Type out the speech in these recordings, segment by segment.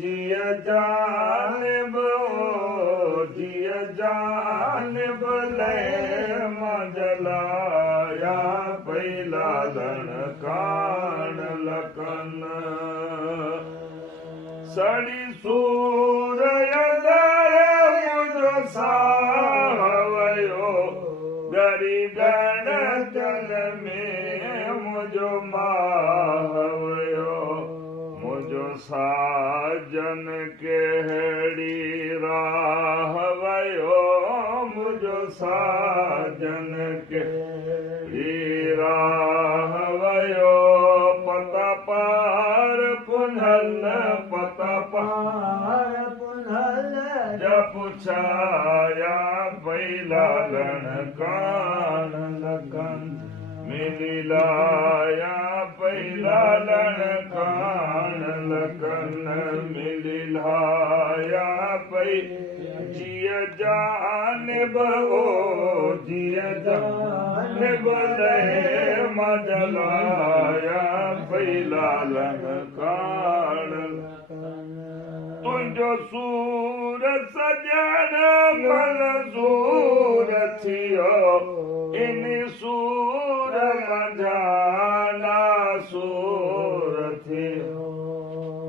जिया जानब जिया जानब ले मजलाया पैला दन कान लकन सड़ी सूरय मुझो सावयो गरी गण जन में मुझो मावयो मुझो साजन केहड़ी राहवयो मुझो साजन केहड़ी राहवयो पता पार पुनल पता पार पुनल जब छाया पैला लन कान लगन मिलिलाया पैला लन कान लगन मिलिलाया पै जिया जानब जिया जानब ले मजलाया पैला लन कान तुंहिंजो सूर सजण मंज़ूर थियो इन सूर मंझाना सूर थियो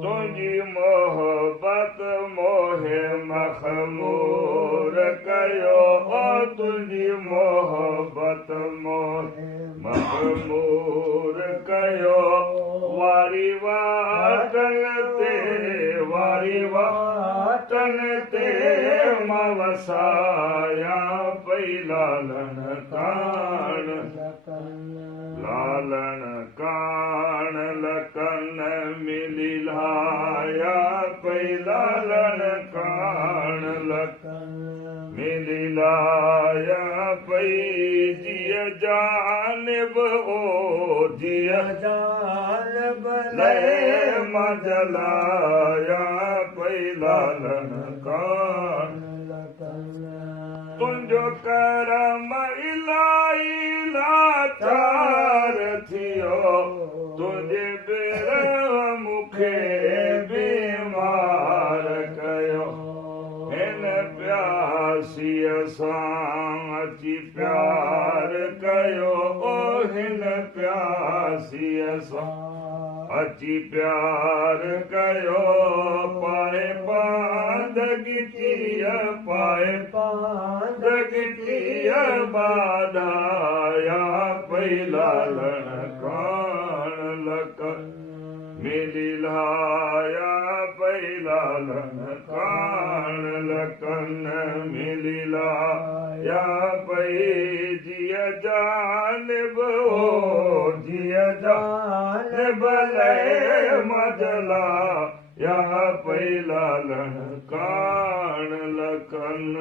तुंहिंजी मोहबत मोहे मखमूर कयो तुंहिंजी मोहबत मोहे मखमूर कयो वारी वाटन ते वारी वाटन ते मवसाया पैला लन कान लालन कान लकन मिलिलाया पैला लन कान लकन मिलिलाया पै जिया जानब जिया जानब ले मजलाया पैला लन कान तुंहिंजो करम इलाही लाचार थियो तुंहिंजे बेर मूंखे बीमार कयो हिन प्यासीअ सां अची प्यार कयो हिन प्यासीअ सां अची प्यार कयो पाए पांदगिटीअ पाए पांदगिटीअ बाधाया पैला लन कान लकन मिलिलाया पैला लन कान लकन मिलिलाया पै जिया जानब जिया जानब ले मजला या पैला लन कान लकन